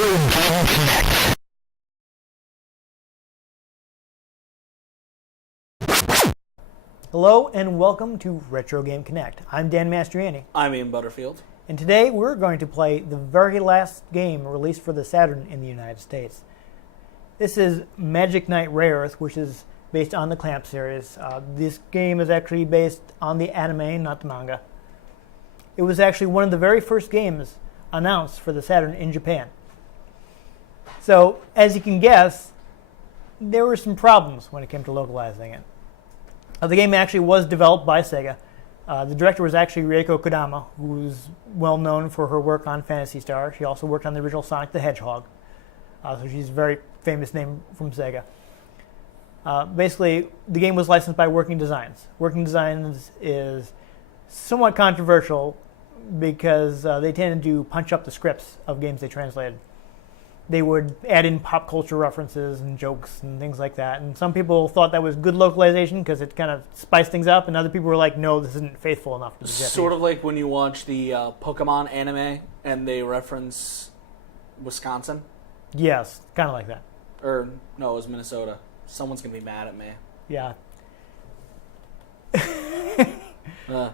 Game Connect. Hello and welcome to Retro Game Connect. I'm Dan Mastriani. I'm Ian Butterfield. And today we're going to play the very last game released for the Saturn in the United States. This is Magic Knight Rayearth, which is based on the Clamp series. This game is actually based on the anime, not the manga. It was actually one of the very first games announced for the Saturn in Japan. So, as you can guess, there were some problems when it came to localizing it. The game actually was developed by Sega. The director was actually Reiko Kodama, who's well known for her work on Phantasy Star. She also worked on the original Sonic the Hedgehog. So she's a very famous name from Sega. Basically, the game was licensed by Working Designs. Working Designs is somewhat controversial because they tended to punch up the scripts of games they translated. They would add in pop culture references and jokes and things like that. And some people thought that was good localization because it kind of spiced things up. And other people were like, no, this isn't faithful enough to the Japanese. Sort of like when you watch the Pokemon anime and they reference Wisconsin. Yes, kind of like that. Or, no, it was Minnesota. Someone's going to be mad at me. Yeah.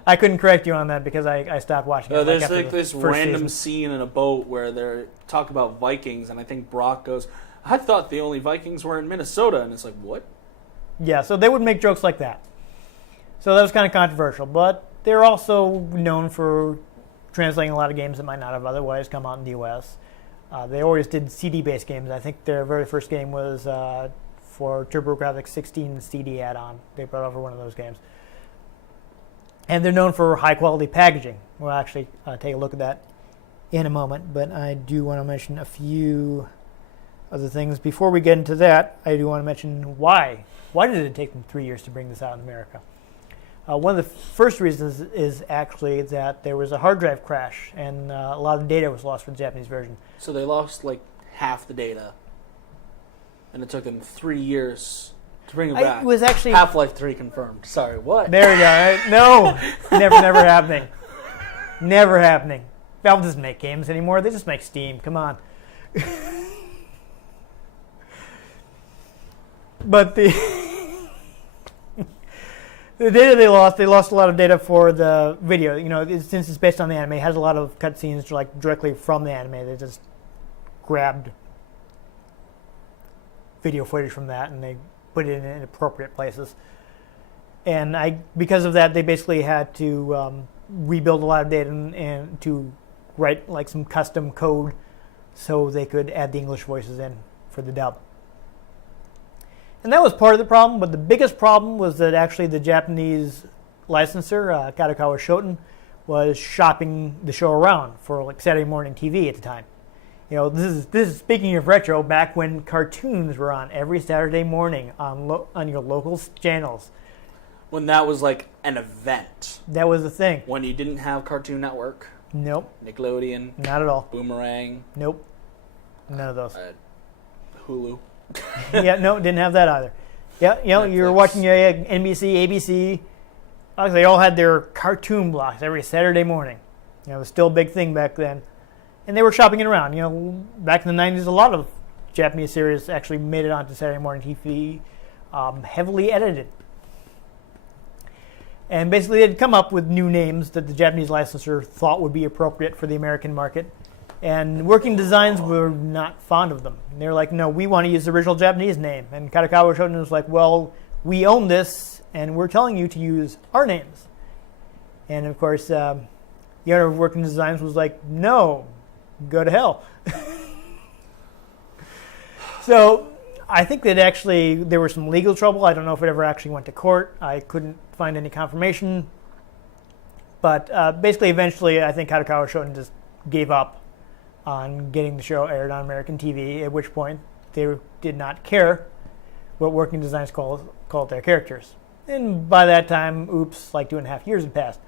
I couldn't correct you on that because I stopped watching it. There's like this random season. scene in a boat where they're talking about Vikings, and I think Brock goes, I thought the only Vikings were in Minnesota. And it's like, what? Yeah, so they would make jokes like that. So that was kind of controversial. But they're also known for translating a lot of games that might not have otherwise come out in the U.S. They always did CD-based games. I think their very first game was for TurboGrafx 16 CD add-on. They brought over one of those games. And they're known for high-quality packaging. We'll actually take a look at that in a moment. But I do want to mention a few other things. Before we get into that, I do want to mention why. Why did it take them 3 years to bring this out in America? One of the first reasons is actually that there was a hard drive crash, and a lot of data was lost for the Japanese version. So they lost like half the data. And it took them 3 years to bring it back. It was actually Half-Life 3 confirmed. Sorry, what? There we go. No, never happening. Never happening. Valve doesn't make games anymore. They just make Steam. Come on. But the data they lost a lot of data for the video. You know, since it's based on the anime, it has a lot of cutscenes like directly from the anime. They just grabbed video footage from that and they put it in appropriate places. And because of that, they basically had to rebuild a lot of data and to write like some custom code so they could add the English voices in for the dub. And that was part of the problem, but the biggest problem was that actually the Japanese licensor, Kadokawa Shoten, was shopping the show around for like Saturday morning TV at the time. You know, this is speaking of retro, back when cartoons were on every Saturday morning on your local channels. When that was like an event. That was the thing. When you didn't have Cartoon Network. Nope. Nickelodeon. Not at all. Boomerang. Nope. None of those. Hulu. Yeah, no, didn't have that either. Yeah, you know, you were watching NBC, ABC. They all had their cartoon blocks every Saturday morning. You know, it was still a big thing back then. And they were shopping it around. You know, back in the 90s, a lot of Japanese series actually made it onto Saturday morning TV, heavily edited. And basically, they'd come up with new names that the Japanese licensor thought would be appropriate for the American market. And Working Designs were not fond of them. They were like, no, we want to use the original Japanese name. And Kadokawa Shoten was like, well, we own this, and we're telling you to use our names. And of course, the owner of Working Designs was like, no, go to hell. So I think that actually there was some legal trouble. I don't know if it ever actually went to court. I couldn't find any confirmation. But basically, eventually, I think Kadokawa Shoten just gave up on getting the show aired on American TV, at which point they did not care what Working Designs called their characters. And by that time, oops, like 2.5 years had passed.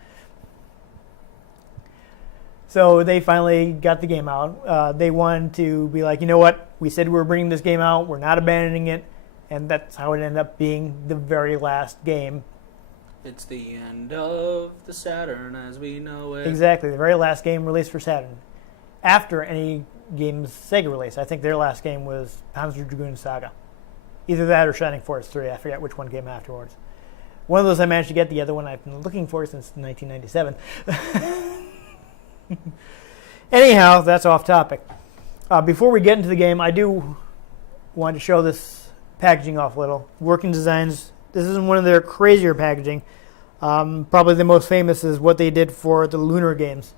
So they finally got the game out. They wanted to be like, you know what? We said we were bringing this game out. We're not abandoning it. And that's how it ended up being the very last game. It's the end of the Saturn as we know it. Exactly, the very last game released for Saturn. after any game's Sega release. I think their last game was Panzer Dragoon Saga. Either that or Shining Force 3. I forget which one came afterwards. One of those I managed to get. The other one I've been looking for since 1997. Anyhow, that's off topic. Before we get into the game, I do want to show this packaging off a little. Working Designs. This isn't one of their crazier packaging. Probably the most famous is what they did for the Lunar games.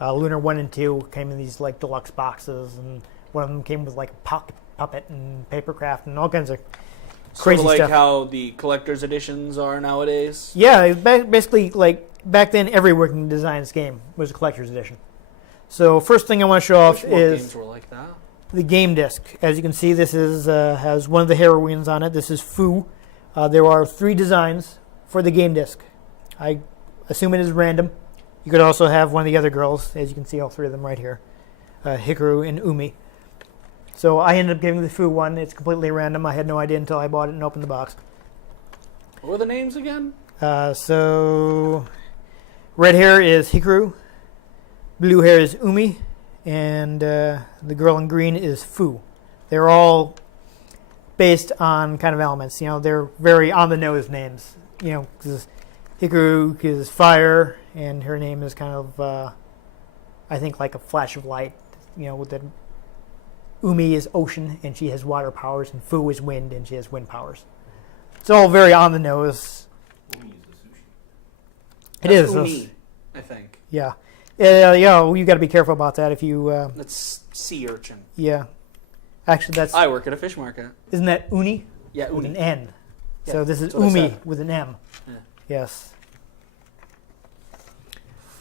Lunar 1 and 2 came in these like deluxe boxes, and one of them came with like a puppet and papercraft and all kinds of crazy sort of like stuff. how the collector's editions are nowadays. Yeah, basically like back then every Working Designs game was a collector's edition. So first thing I want to show off is games were like that. the game disc. As you can see, this is has one of the heroines on it. This is Fu. There are 3 designs for the game disc. I assume it is random. You could also have one of the other girls, as you can see all 3 of them right here, Hikaru and Umi. So I ended up giving the Fu one. It's completely random. I had no idea until I bought it and opened the box. What were the names again? So red hair is Hikaru, blue hair is Umi, and the girl in green is Fu. They're all based on kind of elements. You know, they're very on-the-nose names. You know, because Hikaru is fire, and her name is kind of, I think, like a flash of light. You know, with the Umi is ocean, and she has water powers, and Fu is wind, and she has wind powers. It's all very on-the-nose. Umi is the sushi. It is. Umi, I think. Yeah. Yeah, you got to be careful about that if you... That's sea urchin. Yeah. Actually, that's... I work at a fish market. Isn't that uni? Yeah, With uni. an N. Yeah, So this is that's what I umi said. with an M. Yeah. Yes.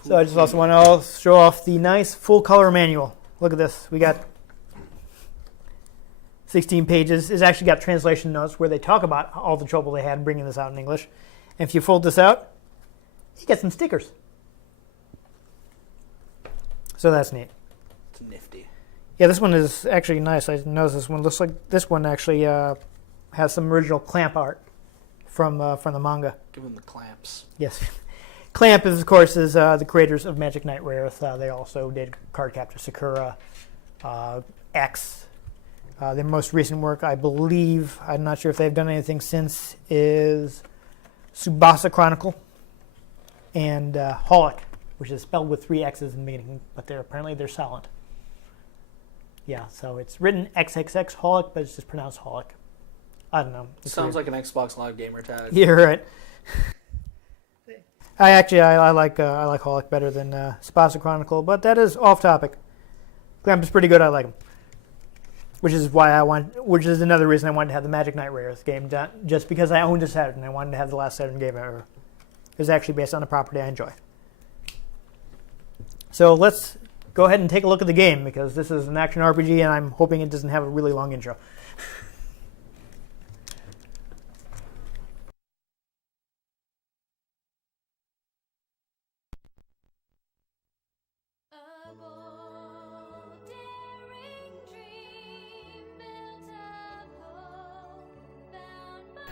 So I just also want to show off the nice full-color manual. Look at this. We got 16 pages. It's actually got translation notes where they talk about all the trouble they had bringing this out in English. And if you fold this out, you get some stickers. So that's neat. It's nifty. Yeah, this one is actually nice. I noticed this one looks like this one actually has some original Clamp art from the manga. Give them the clamps. Yes. Clamp, is, of course, is the creators of Magic Knight Rayearth. They also did Cardcaptor Sakura, X. Their most recent work, I believe, I'm not sure if they've done anything since, is Tsubasa Chronicle and Holic, which is spelled with 3 X's in the beginning, but apparently they're silent. Yeah, so it's written XXX Holic, but it's just pronounced Holic. I don't know. It's Sounds weird. like an Xbox Live gamer tag. You're right. I like Holic better than Tsubasa Chronicle, but that is off topic. Clamp is pretty good. I like him, which is another reason I wanted to have the Magic Knight Rayearth game done. Just because I owned a Saturn, I wanted to have the last Saturn game ever. It was actually based on a property I enjoy. So let's go ahead and take a look at the game, because this is an action RPG, and I'm hoping it doesn't have a really long intro.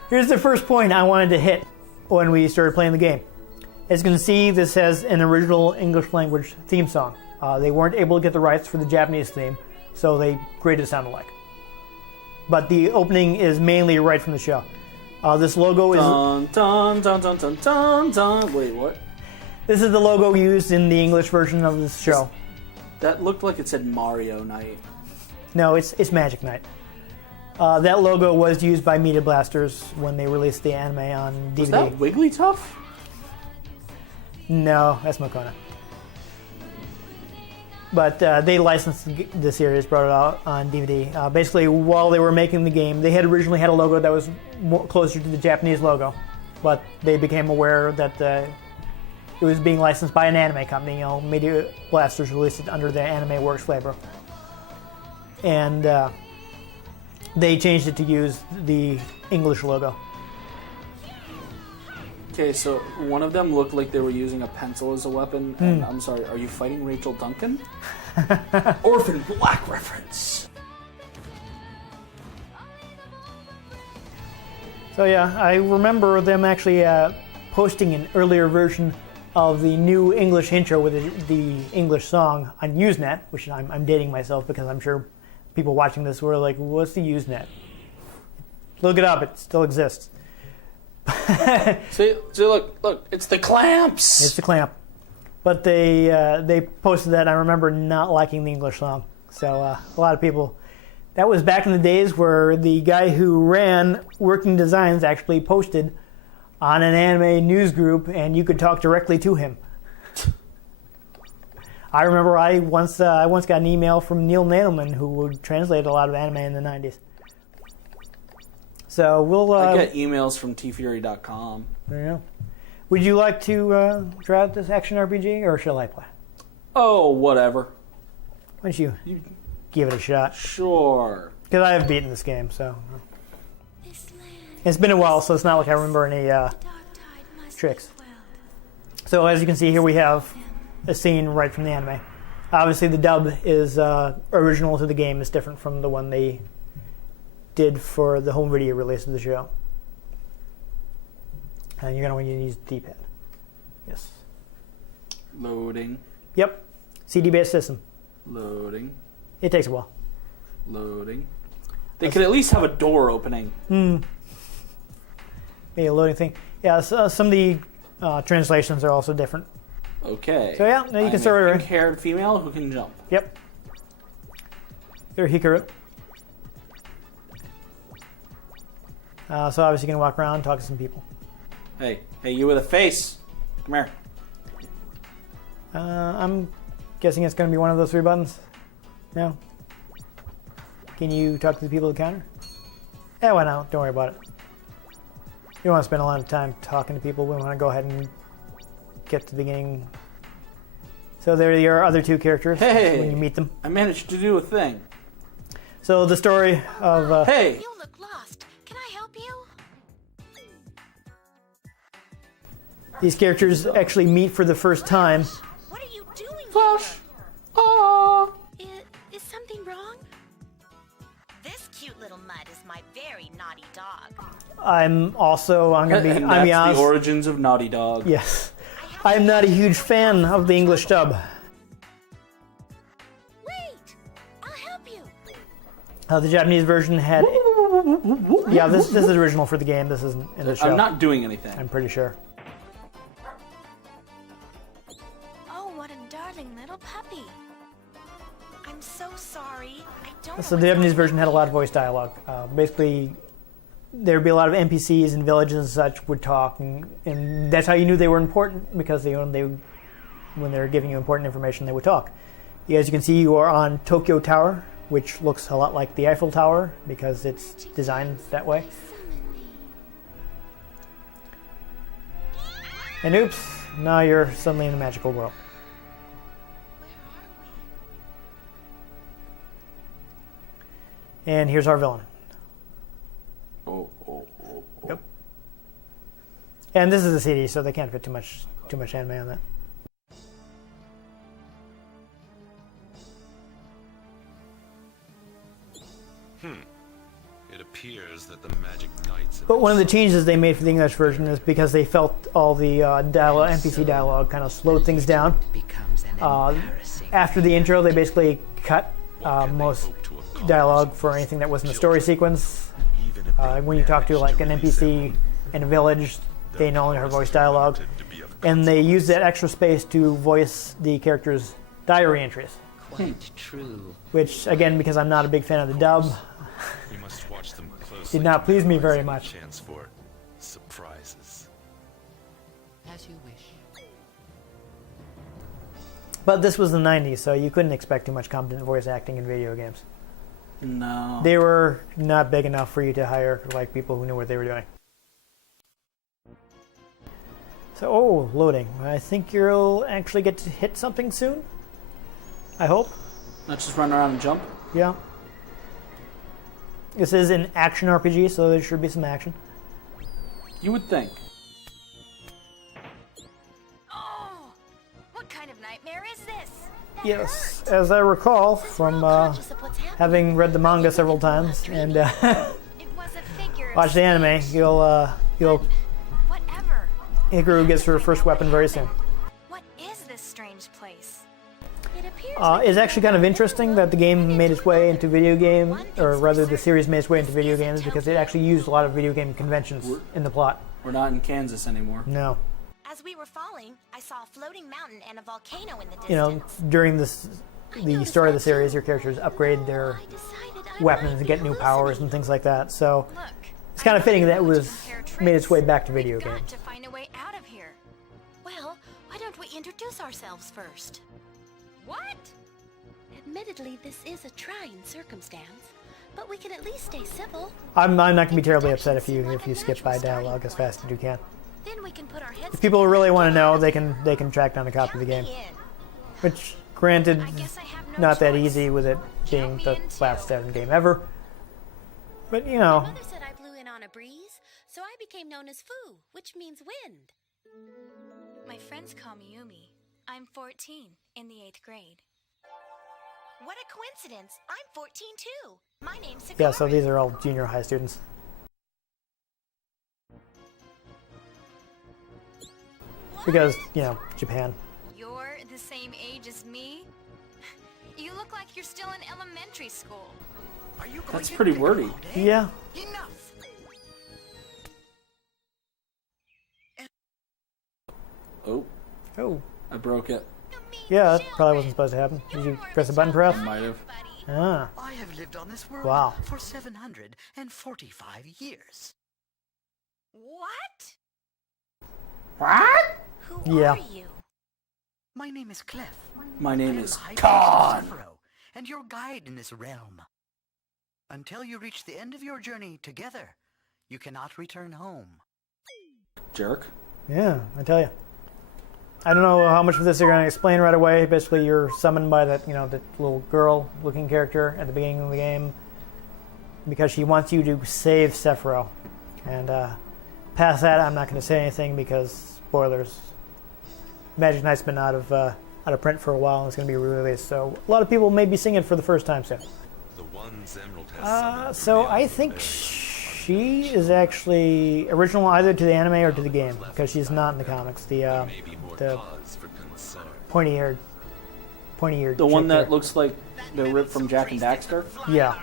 Here's the first point I wanted to hit when we started playing the game. As you can see, this has an original English language theme song. They weren't able to get the rights for the Japanese theme, so they created a sound alike. But the opening is mainly right from the show. This logo is... Dun, dun, dun, dun, dun, dun, dun. Wait, what? This is the logo used in the English version of this show. That looked like it said Mario Night. No, it's Magic Knight. That logo was used by Media Blasters when they released the anime on DVD. Was that Wigglytuff? No, that's Mokona. But they licensed the series, brought it out on DVD. Basically, while they were making the game, they had originally had a logo that was more closer to the Japanese logo, but they became aware that it was being licensed by an anime company. You know, Media Blasters released it under the Anime Works flavor, and they changed it to use the English logo. Okay, so one of them looked like they were using a pencil as a weapon. And I'm sorry, are you fighting Rachel Duncan? Orphan Black reference. So yeah, I remember them actually posting an earlier version of the new English intro with the English song on Usenet, which I'm dating myself because I'm sure people watching this were like, what's the Usenet? Look it up, it still exists. See, look, it's the clamps. It's the clamp. But they posted that, and I remember not liking the English song. So a lot of people, that was back in the days where the guy who ran Working Designs actually posted on an anime news group, and you could talk directly to him. I remember I once got an email from Neil Nadelman, who would translate a lot of anime in the 90s. So we'll... I get emails from tfury.com. There you go. Would you like to try out this action RPG, or shall I play? Oh, whatever. Why don't you give it a shot? Sure. Because I have beaten this game, so... It's been a while, so it's not like I remember any tricks. So as you can see here, we have a scene right from the anime. Obviously, the dub is original to the game. It's different from the one they did for the home video release of the show. And you're going to want to use the D-pad. Yes. Loading. Yep. CD-based system. Loading. It takes a while. Loading. They could at least have a door opening. Maybe a loading thing. Yeah, so some of the translations are also different. Okay. So yeah, now you can start. I'm a pink-haired female who can jump. Yep. You're Hikaru. So obviously you can walk around, talk to some people. Hey, you with a face. Come here. I'm guessing it's going to be one of those 3 buttons. No? Can you talk to the people at the counter? Yeah, why not? Don't worry about it. You don't want to spend a lot of time talking to people. We want to go ahead and get to the beginning. So there are your other 2 characters when you meet them. I managed to do a thing. So the story of... Hey! You look lost. Can I help you? These characters actually meet for the first time. What are you doing Flash! here? Aww! Is something wrong? This cute little mutt is my very naughty dog. I'm going to be... And I'm that's Yaz. the origins of Naughty Dog. Yes. I'm not a huge fan of the English dub. Wait! I'll help you. The Japanese version had... Yeah, this is original for the game. This isn't in the show. I'm not doing anything. I'm pretty sure. Oh, what a darling little puppy. I'm so sorry. I don't So know the what's Japanese wrong version had a lot of voice dialogue. Basically, there'd be a lot of NPCs and villages and such would talk, and that's how you knew they were important, because when they were giving you important information, they would talk. As you can see, you are on Tokyo Tower, which looks a lot like the Eiffel Tower because it's designed that way. And oops, now you're suddenly in a magical world. And here's our villain. Oh. Yep. And this is a CD, so they can't fit too much anime on that. It appears that the magic knights. But one of the changes they made for the English version is because they felt all the NPC dialogue kind of slowed things down. After the intro, they basically cut most dialogue for anything that wasn't a story sequence. When you talk to like an NPC in a village, they no longer have voice dialogue. And they use that extra space to voice the characters' diary entries. Quite true. Which, again, because I'm not a big fan of the dub, We must watch them closely. did not please me very much. Chance for surprises. As you wish. But this was the 90s, so you couldn't expect too much competent voice acting in video games. No. They were not big enough for you to hire like people who knew what they were doing. So, loading. I think you'll actually get to hit something soon. I hope. Not just run around and jump. Yeah. This is an action RPG, so there should be some action. You would think. Oh! What kind of nightmare is this? That Yes, hurts. as I recall from Real conscious of what's happening. having read the manga several times and It was a figure of watched the anime, speech. you'll Whatever. Hikaru gets her first weapon very soon. is actually kind of interesting that the game made its way into video game, or rather the series made its way into video games, because it actually used a lot of video game conventions in the plot. We're not in Kansas anymore. No. As we were falling, I saw a floating mountain and a volcano in the distance. You know, during the story of the series, your characters upgrade their weapons and get new powers and things like that. So Look, it's kind of fitting that it was made its way back to video We've got games. to find a way out of here. Well, why don't we introduce ourselves first? What? Admittedly, this is a trying circumstance, but we can at least stay civil. I'm not going to be terribly upset if you skip by dialogue as fast as you can. Then we can put our heads If people together really want to know, together. they can track down a copy of the game. Count me in. Which, granted, I guess I have no not that choice. easy with it being Count me the in too. last Saturn game ever. But you My know, mother said I blew in on a breeze, so I became known as Fu, which means wind. My friends call me Yumi. I'm 14, in the 8th grade. What a coincidence! I'm 14 too. My name's Sakura. yeah. So these are all junior high students. Because you know, Japan. You're the same age as me? You look like you're still in elementary school. Are you going That's to pretty pick wordy. all day? Yeah. Enough. Oh, Oh. I broke it. Yeah, that probably wasn't supposed to happen. Did you press a button press? I might have. Ah. I have lived on this world Wow. for 745 years. What? What? Who Yeah. are you? My name is Clef. My I name am is the High Khan. Priest of Sephiroth, and your guide in this realm. Until you reach the end of your journey together, you cannot return home. Jerk. Yeah, I tell you. I don't know how much of this they're going to explain right away. Basically, you're summoned by that, the little girl-looking character at the beginning of the game because she wants you to save Sephiroth. And past that, I'm not going to say anything because spoilers. Magic Knight's been out of print for a while and it's going to be re-released. So a lot of people may be seeing it for the first time soon. The ones Emerald has summoned So reveal I their think powers. she is actually original either to the anime or to the game because she's not in the comics. There may be more The cause for concern. pointy-eared. The one chick that there. looks like they're ripped from Jack and Daxter? Yeah.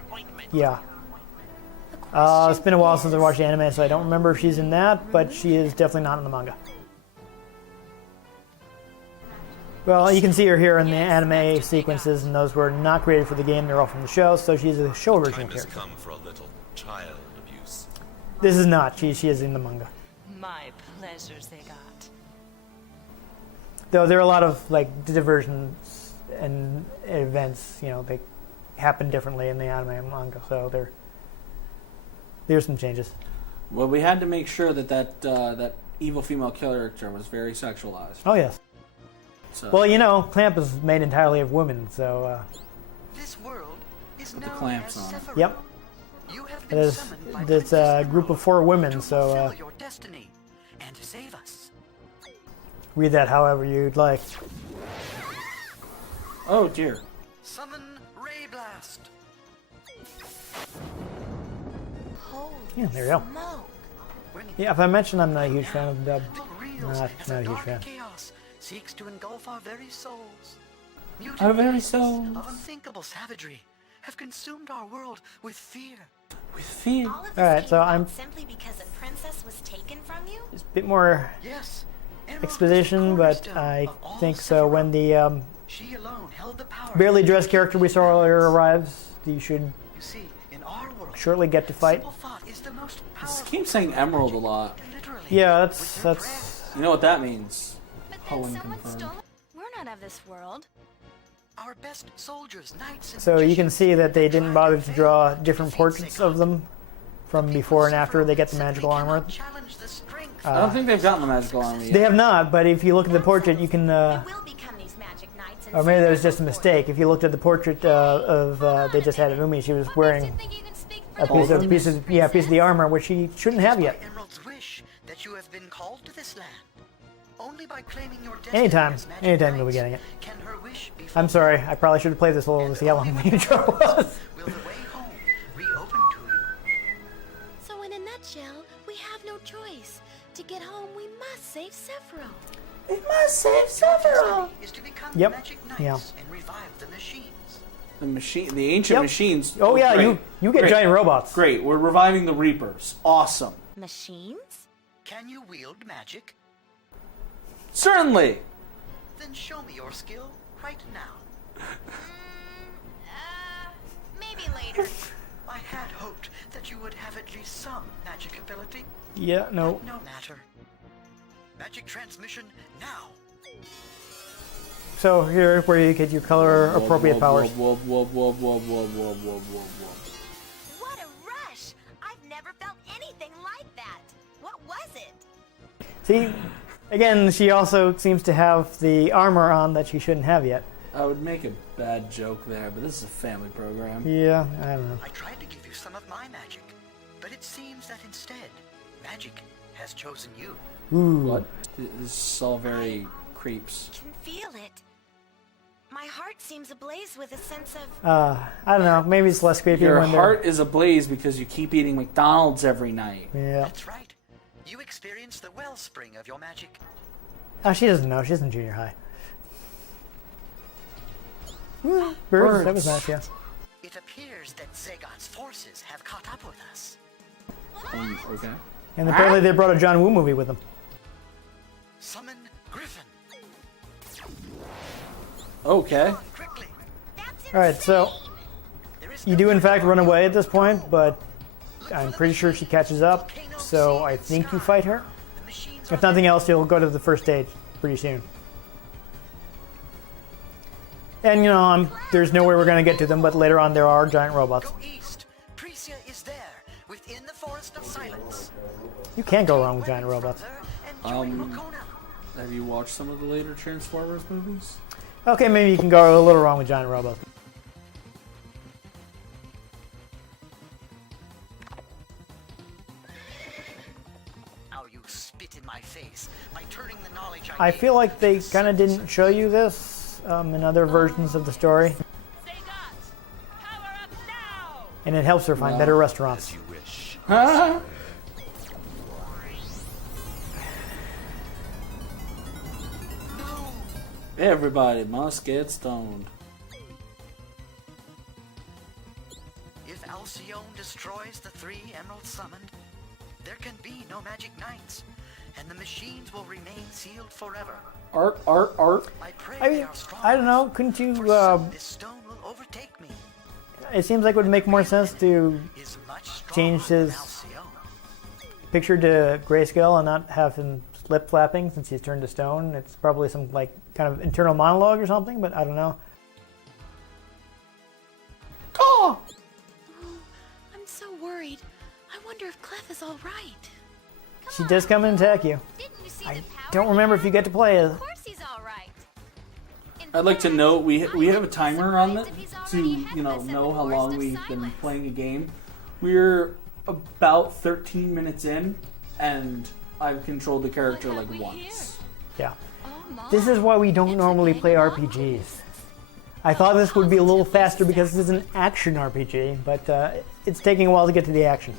It's been a while since I watched the anime, so I don't remember if she's in that, but she is definitely not in the manga. Well, you can see her here in the anime sequences, and those were not created for the game. They're all from the show, so she's a show original Time has character. come for a little child abuse. This is not. She is in the manga. My pleasures they got. Though there are a lot of diversions and events, they happen differently in the anime and manga, so there's some changes. Well, we had to make sure that evil female character was very sexualized. Oh yes. So, Well, Clamp is made entirely of women, so This world is Put the known clamps as on it. Sephiroth. Yep. You have it been is. summoned by It's a Princess group of Emerald 4 women, to so fulfill your destiny and save us. read that however you'd like. oh dear. Summon Ray Blast. Holy Yeah, there you go. smoke. When Yeah, if I mentioned I'm not a huge fan of the dub. the reels Not as a a huge dark fan. chaos seeks to engulf our very souls. Our very Mutants souls. of unthinkable savagery have consumed our world with fear. With fear. All of this Alright, came so about I'm- simply because a princess was taken from you? It's a bit more Yes, Emerald was exposition, the but cornerstone I of all think so. When Sephiroth. the She alone held the power. barely dressed character we saw earlier arrives, you should You see, in our world, shortly get to fight. simple thought is the most Just powerful. keep saying emerald a lot. Literally. Yeah, With her that's You know what that means? But then Hoeing someone confirmed. stole it. We're not of this world. Our best soldiers, knights, and so you can magicians see that they didn't tried bother and to failed draw to different defeat portraits Sagan. of them from People before and of after they get the simply magical armor. cannot challenge the strength I don't think they've gotten the magical army yet. They have not, but if you look at the portrait, you can. We will become these magic knights and Or maybe save that was our just a world. mistake. If you looked at the portrait of they just had of Umi, she was What makes wearing you think you can speak for a the piece rest of us, the armor, which she shouldn't have yet. By Emerald's wish that you have been called to this land. Only by claiming your destiny Anytime, as magic anytime you'll be knights getting it. Can her wish be I'm sorry, I probably should have played this a little to see how long the intro was. Will the way home reopen to you? So in a nutshell, we have no choice. To get home, we must save Sephiroth. We must save Sephiroth! Is to become Yep. magic knights Yeah. and revive the machines. The ancient Yep. machines. Oh yeah, great. you get Great. giant robots. Great, we're reviving the Reapers. Awesome. Machines? Can you wield magic? Certainly. Then show me your skill right now. Maybe later. I had hoped that you would have at least some magic ability. Yeah, no. No matter. Magic transmission now. So here where you get your color appropriate powers. Whoop, whoop, whoop, whoop, whoop, whoop, whoop, whoop, whoop. What a rush! I've never felt anything like that. What was it? See, again, she also seems to have the armor on that she shouldn't have yet. I would make a bad joke there, but this is a family program. Yeah, I don't know. I tried to give you some of my magic, but it seems that instead, magic has chosen you. Ooh. What? This is all very creeps. Can feel it. My heart seems ablaze with a sense of... I don't know. Maybe it's less creepy Your when they're... heart is ablaze because you keep eating McDonald's every night. Yeah. That's right. You experience the wellspring of your magic. Oh, she doesn't know. She's in junior high. Birds. That was nice, yeah. It appears that Zagoth's forces have caught up with us. Okay. And apparently they brought a John Woo movie with them. Summon Griffin. Okay. Come on, quickly. Alright, so There is you no do in time fact to run waste. away at this point, but I'm pretty sure she catches up, so I think you fight her. The machines If are nothing else, you'll go to the first stage pretty soon. And you know, there's no way we're going to get to them, but later on there are giant robots. Go east. Precia is there, within the Forest of Silence. You can't go wrong with giant robots. Further, and join Mokona. Have you watched some of the later Transformers movies? Okay, maybe you can go a little wrong with giant robots. How you spit in my face by turning the knowledge I gained feel like they into kind of didn't show you this in other versions of the story, Zagot, power up now! and it helps her find better restaurants. As you wish. Huh? Everybody must get stoned. If Alcyone destroys the 3 emeralds summoned, there can be no magic knights, and the machines will remain sealed forever. Art. I pray I they mean, are strong. I don't know, couldn't you, For some, this stone will overtake me. it seems like it would make more sense to Is much stronger change than his Alcyone. picture to grayscale and not have him lip flapping since he's turned to stone. It's probably some like kind of internal monologue or something, but I don't know. Oh! I'm so worried. I wonder if Clef is all right. She does come and attack you. Didn't you see I the power? don't remember if you get to play as. Of course he's all right. In I'd like to fact, note we I have a wouldn't be timer on surprised it if he's to already ahead of us at know the how Forest long of we've been Silence. playing a game. We're about 13 minutes in, and I've controlled the character What like have we once. Yeah. Oh my. This is why we don't It's normally a play big RPGs. I thought this would be a little faster because this is an action RPG, but it's taking a while to get to the action.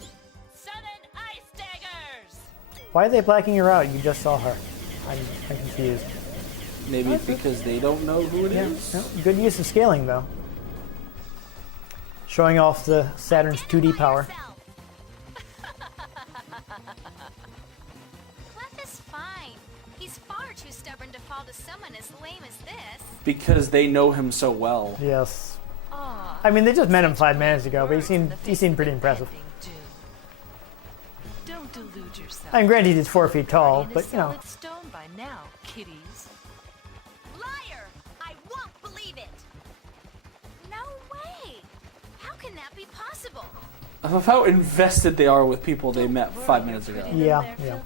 Summon ice daggers! Why are they blacking her out? You just saw her. I'm confused. Maybe it's because they don't know who it is. Yeah, no, good use of scaling though. Showing off the Saturn's 2D power. Clef is fine. He's far too stubborn to fall to someone as lame as this. Because they know him so well. Yes. Aw, I mean, they just met him 5 minutes ago, but he seemed pretty impressive. Don't delude yourself. And granted, he's 4 feet tall, In a but you know, solid stone by now, kiddies. Liar! I won't believe it! No way! How can that be possible? I love how invested they are with people they met 5 minutes ago. Yeah, yeah.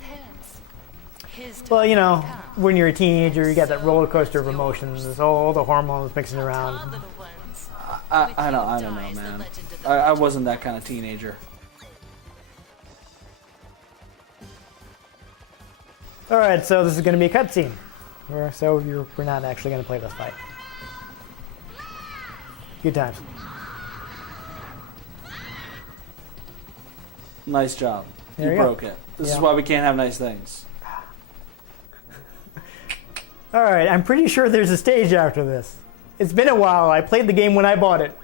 Well, you know, when you're a teenager, you got that roller coaster of emotions, there's all the hormones mixing around. I don't know, man. I wasn't that kind of teenager. Alright, so this is going to be a cutscene. So we're not actually going to play this fight. Good times. Nice job. There You you go. broke it. This is Yeah. why we can't have nice things. Alright, I'm pretty sure there's a stage after this. It's been a while. I played the game when I bought it.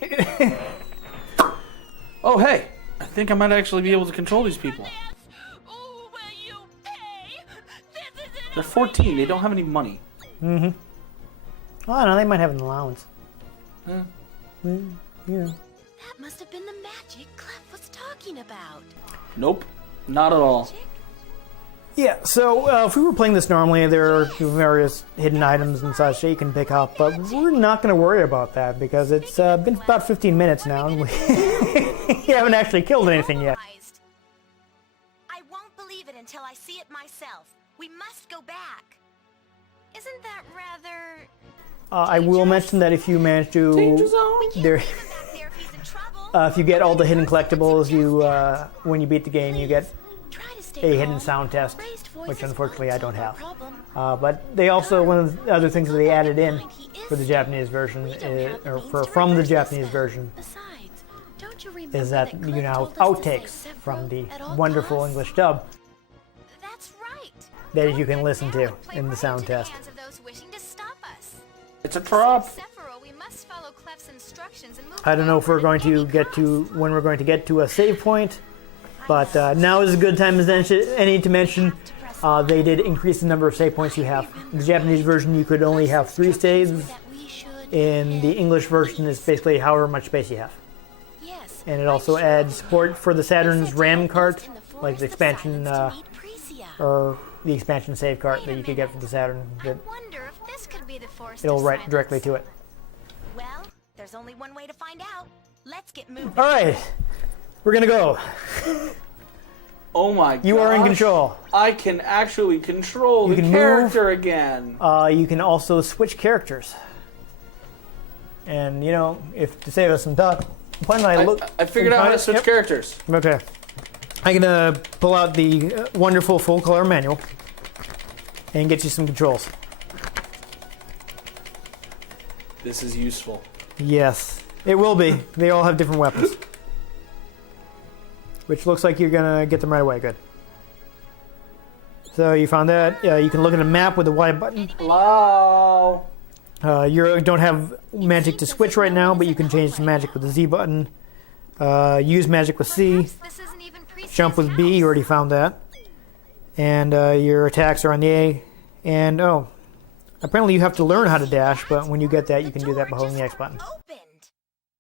Oh, hey. I think I might actually be able to control these people. Ooh, will you pay? This isn't They're 14. They don't have any money. Mm-hmm. Oh, no, they might have an allowance. Huh? Yeah. That must have been the magic Clef was talking about. Nope. Not at all. Yeah, so if we were playing this normally, there are various hidden items and such that you can pick up, but we're not going to worry about that because it's been about 15 minutes now and we haven't actually killed anything yet. I won't believe it until I see it myself. We must go back. Isn't that rather... I will mention that if you manage Danger to... zone. There, Back there if he's in trouble. if you get all the hidden collectibles, you when you beat the game, you get Try to stay a hidden calm. sound test, Raised voices which unfortunately I won't don't solve have. our problem. But they also, one of the other things that they added in for the Japanese version, from the Japanese version, Besides, don't you remember is that Cliff you now told us to outtakes stay from the separate at all wonderful costs? English dub That's right. that you can listen to in the sound test. It's a trap. We must follow Clef's instructions and move I don't know if we're going to get to when we're going to get to a save point, but now is a good time as any to mention they did increase the number of save points you have. In the Japanese version, you could only have 3 saves. In the English version, it's basically however much space you have. Yes. And it also adds support for the Saturn's RAM cart, like the expansion or the expansion save cart that you could get for the Saturn. That Wonder if this could be the forest it'll of write silence. directly to it. Well, there's only one way to find out. Let's get moving. All right, we're gonna go. Oh my god. You are in control. I can actually control You the can character again. You can also switch characters. And you know, if to save us some time, why don't I look? I figured out how to switch Yep. characters. Okay. I'm gonna pull out the wonderful full color manual and get you some controls. This is useful. Yes, it will be. They all have different weapons. Which looks like you're gonna get them right away. Good. So you found that. You can look at a map with the Y button. Hello. You don't have magic to switch right now, but you can change the magic with the Z button. Use magic with C. This isn't even Jump with B. You already found that. And your attacks are on the A. And oh, apparently you have to learn how to dash, but when you get that, you can do that by holding the X button. Opened.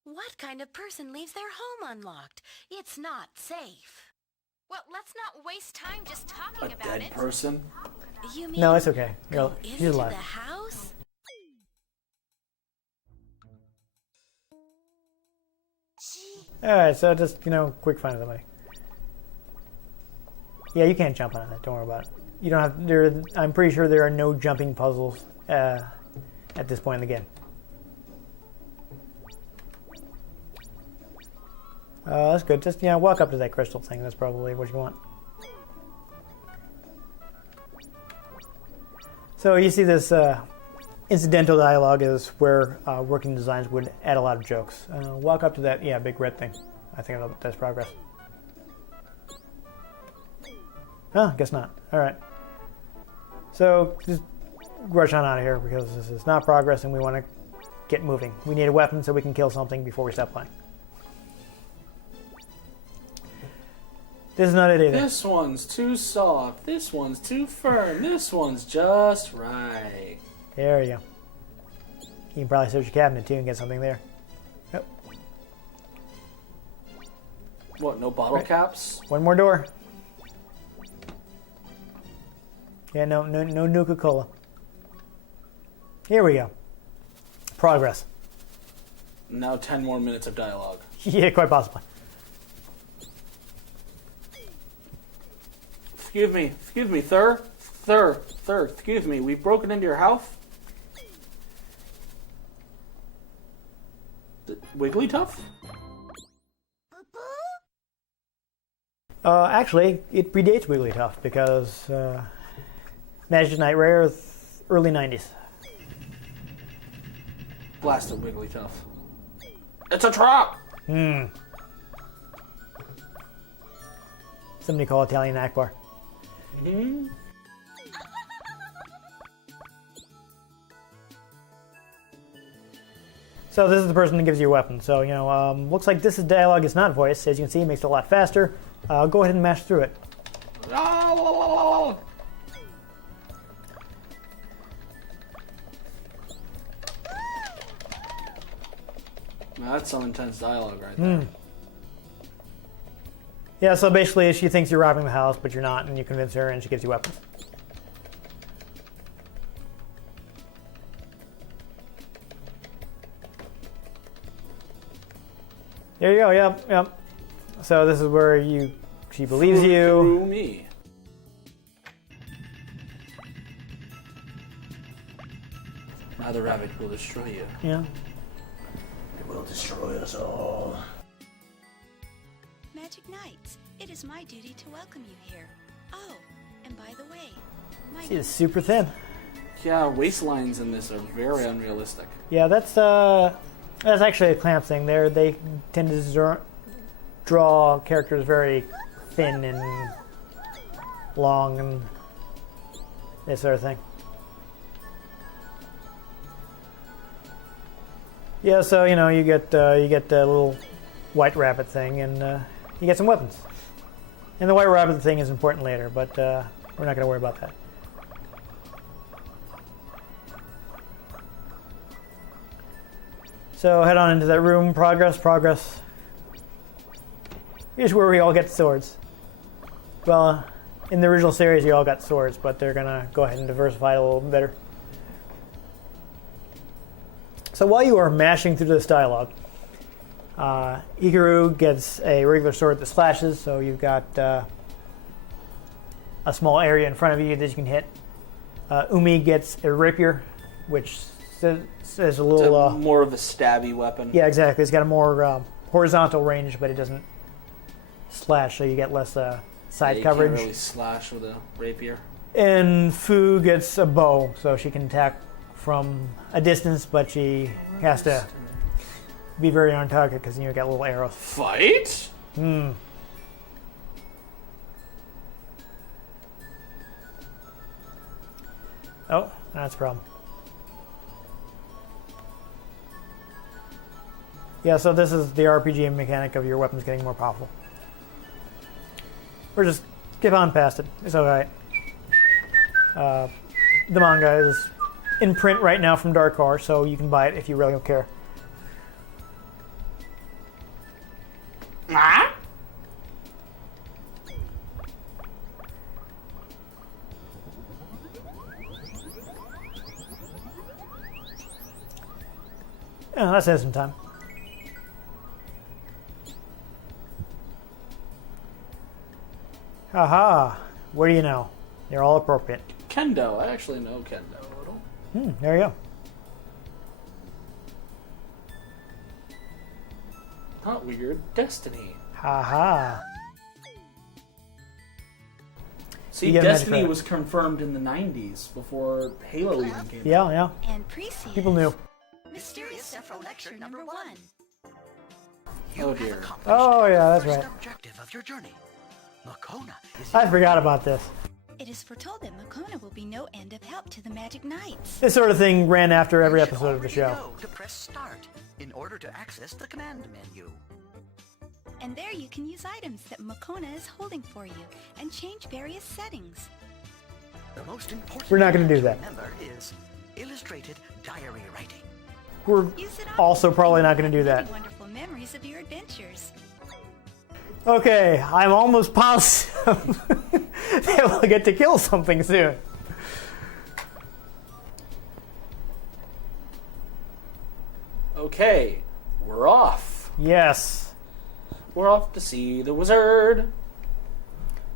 What kind of person leaves their home unlocked? It's not safe. Well, let's not waste time just A talking about dead it. person. You mean No, it's okay. go She's into alive. the house? Alright, so just, quick find somebody. Yeah, you can't jump on it. Don't worry about it. You don't have. I'm pretty sure there are no jumping puzzles at this point in the game. That's good. Just walk up to that crystal thing. That's probably what you want. So you see this incidental dialogue is where working designs would add a lot of jokes. Walk up to that big red thing. I think that's progress. Oh, guess not. All right. So just rush on out of here because this is not progress and we want to get moving. We need a weapon so we can kill something before we stop playing. This is not it either. This one's too soft. This one's too firm. This one's just right. There you go. You can probably search your cabinet too and get something there. Yep. What, no bottle caps? One more door. Yeah, no Nuka-Cola. Here we go. Progress. Now 10 more minutes of dialogue. Yeah, quite possibly. Excuse me, sir, excuse me, we've broken into your house? Wigglytuff? Actually, it predates Wigglytuff because Magic Knight Rayearth, early 90s. Blasted Wigglytuff. It's a trap! Somebody call Italian Akbar. So this is the person that gives you a weapon. So, you know, looks like this is dialogue is not voice. As you can see, it makes it a lot faster. Go ahead and mash through it. Now, that's some intense dialogue right there. Yeah, so basically she thinks you're robbing the house, but you're not, and you convince her, and she gives you weapons. There you go, yep. So this is where she believes you. Through me. Now the rabbit will destroy you. Yeah. It will destroy us all. Magic Knights, it is my duty to welcome you here. Oh, and by the way, my She is super thin. Yeah, waistlines in this are very unrealistic. Yeah, that's actually a Clamp thing. They tend to draw characters very thin and long and this sort of thing. Yeah, so you know you get the little white rabbit thing, and you get some weapons. And the white rabbit thing is important later, but we're not going to worry about that. So head on into that room. Progress. Here's where we all get swords. Well, in the original series, you all got swords, but they're going to go ahead and diversify it a little better. So while you are mashing through this dialogue, Hikaru gets a regular sword that slashes, so you've got a small area in front of you that you can hit. Umi gets a rapier, which is a little... more of a stabby weapon. Yeah, exactly. It's got a more horizontal range, but it doesn't slash, so you get less side coverage. You can't really slash with a rapier. And Fu gets a bow, so she can attack from a distance, but she has to be very on target because you got little arrows. Fight? Oh, that's a problem. Yeah, so this is the RPG mechanic of your weapons getting more powerful. Or just skip on past it. It's alright. The manga is in print right now from Dark Horse, so you can buy it if you really don't care. Yeah, that saves some time. Haha, what do you know? They're all appropriate. Kendo. I actually know Kendo a little. There you go. Not weird. Destiny. Haha. See, You get a magic Destiny credit. was confirmed in the 90s before Halo even came out. Yeah. and Precious. People knew. Mysterious Central Lecture number 1. Oh dear. Oh, yeah, that's First right. objective of your journey. Makona is I forgot about this. It is foretold that Makona will be no end of help to the Magic Knights. This sort of thing ran after every You should episode of the already show. know to press start in order to access the command menu. And there you can use items that Makona is holding for you and change various settings. The most important We're not gonna thing do that. Remember is illustrated diary writing. We're Use it also often probably and not going to do many that. wonderful memories of your adventures. Okay, I'm almost positive that we'll get to kill something soon. Okay, we're off. Yes. We're off to see the wizard.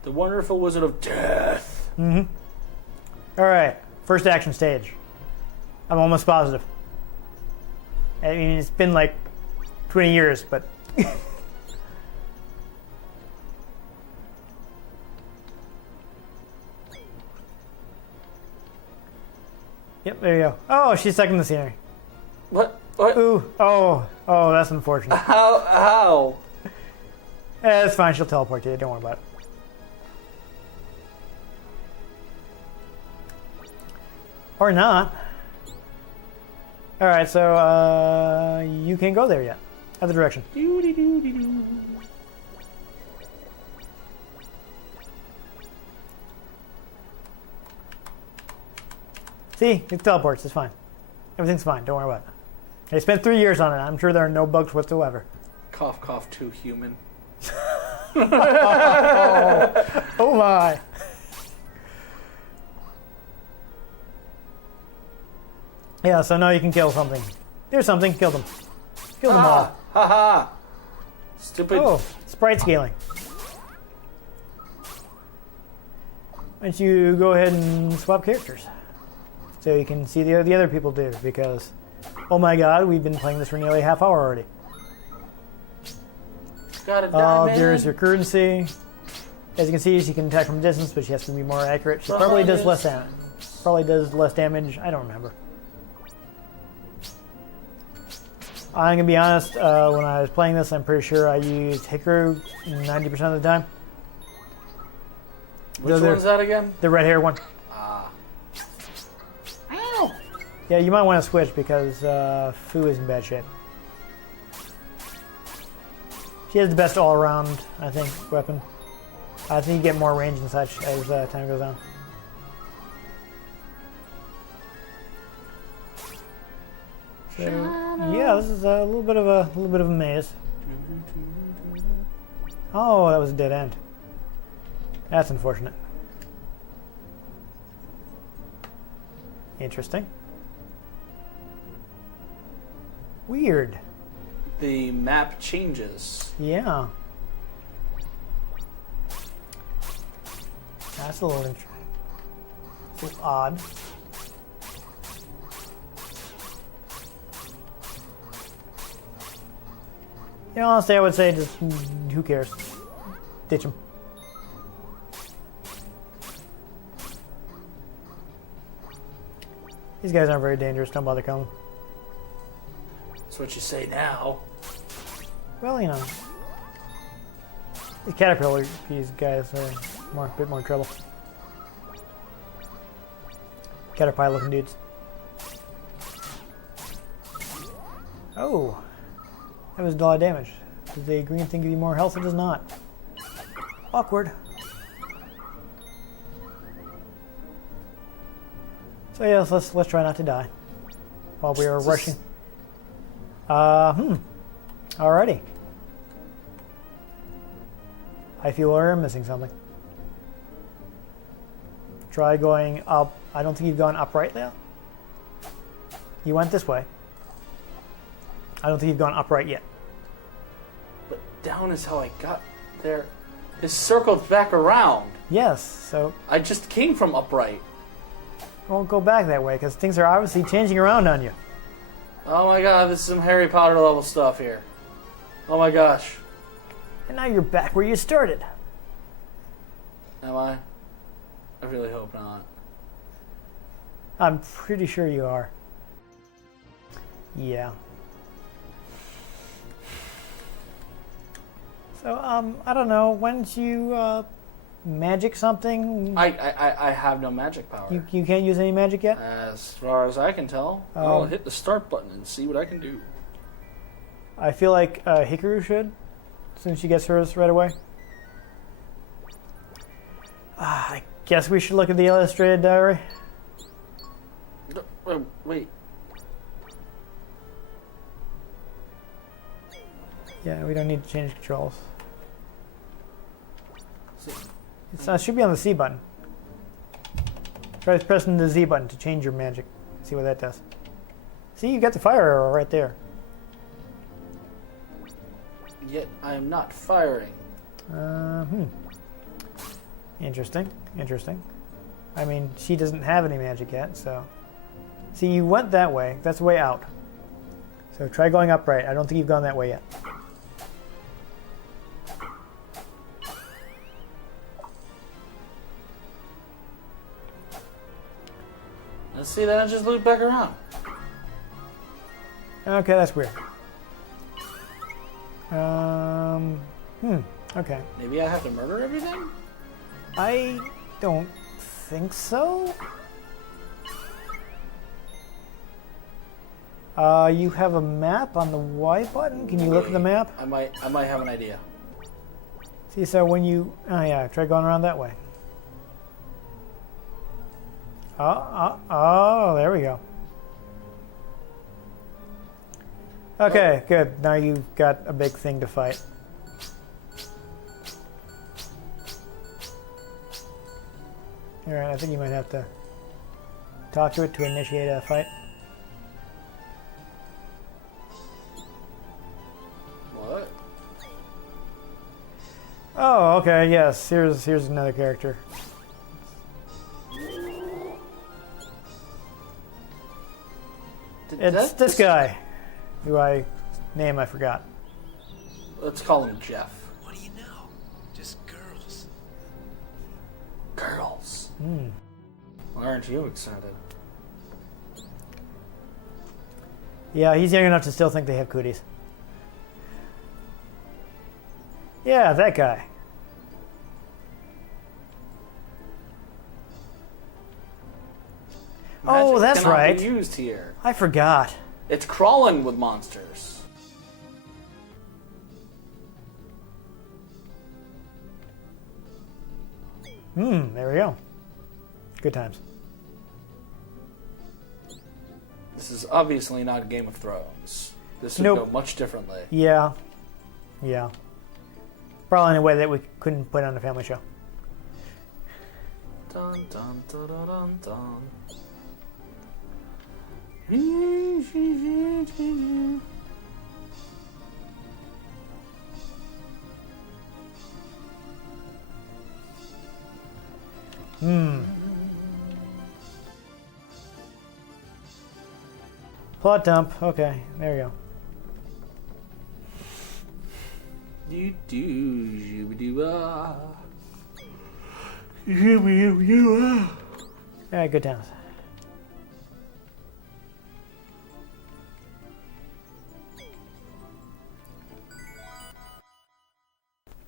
The wonderful wizard of death. All right, first action stage. I'm almost positive. I mean, it's been like 20 years, but... Yep, there you go. Oh, she's stuck in the scenery. What? Ooh, oh, that's unfortunate. How? It's fine, she'll teleport to you, don't worry about it. Or not. All right, so you can't go there yet. Other direction. Doo-dee-doo-dee-doo. See, it teleports. It's fine. Everything's fine. Don't worry about it. They spent 3 years on it. I'm sure there are no bugs whatsoever. Cough, cough, too human. Oh my! Yeah, so now you can kill something. There's something. Kill them. Kill them all. Ha ha! Stupid. Oh, sprite scaling. Why don't you go ahead and swap characters so you can see the other people do? Because, oh my God, we've been playing this for nearly a half hour already. Got a diamond. There's your currency. As you can see, she can attack from a distance, but she has to be more accurate. She probably does less damage. Probably does less damage. I don't remember. I'm gonna be honest. When I was playing this, I'm pretty sure I used Hikaru 90% of the time. Which one's that again? The red hair one. Ah. Ow! Yeah, you might want to switch because Fu is in bad shape. She has the best all-around, I think, weapon. I think you get more range and such as time goes on. So yeah, this is a little bit of a maze. Oh, that was a dead end. That's unfortunate. Interesting. Weird. The map changes. Yeah. That's a little interesting. It's a little odd. You know, honestly, I would say just, who cares? Ditch them. These guys aren't very dangerous. Don't bother killing them. That's what you say now. Well, you know. The caterpillar, these guys are a bit more trouble. Caterpillar looking dudes. Oh. That was a lot of damage. Does the green thing give you more health? It does not. Awkward. So yeah, let's try not to die while we are rushing. Alrighty. I feel we're missing something. Try going up. I don't think you've gone upright there. You went this way. I don't think you've gone upright yet. But down is how I got there. It's circled back around. Yes, so I just came from upright. I won't go back that way because things are obviously changing around on you. Oh my god, this is some Harry Potter level stuff here. Oh my gosh. And now you're back where you started. Am I? I really hope not. I'm pretty sure you are. Yeah. So, I don't know. Once you magic something, I have no magic power. you can't use any magic yet? As far as I can tell. I'll hit the start button and see what I can do. I feel like Hikaru should, since she gets hers right away. I guess we should look at the illustrated diary. Wait. Yeah, we don't need to change controls. It should be on the C button. Try pressing the Z button to change your magic. See what that does. See, you got the fire arrow right there. Yet I am not firing. Interesting. Interesting. I mean, she doesn't have any magic yet, so. See, you went that way. That's the way out. So try going upright. I don't think you've gone that way yet. Let's see, then I just loop back around. Okay, that's weird. Okay. Maybe I have to murder everything? I don't think so. You have a map on the Y button. Can you look at the map? I might have an idea. See, so when you... Oh, yeah, try going around that way. Oh, there we go. Okay, good. Now you've got a big thing to fight. Alright, I think you might have to talk to it to initiate a fight. What? Oh, okay, yes. Here's another character. It's this guy, who I forgot. Let's call him Jeff. What do you know? Just girls. Girls. Hmm. Why aren't you excited? Yeah, he's young enough to still think they have cooties. Yeah, that guy. Oh, Magic that's cannot right. be used here. I forgot. It's crawling with monsters. There we go. Good times. This is obviously not Game of Thrones. This would Nope. go much differently. Yeah. Yeah. Probably in a way that we couldn't put on a family show. Dun, dun, dun, dun, dun, dun. Plot dump. Okay, there we go. You do, do, Alright, good times.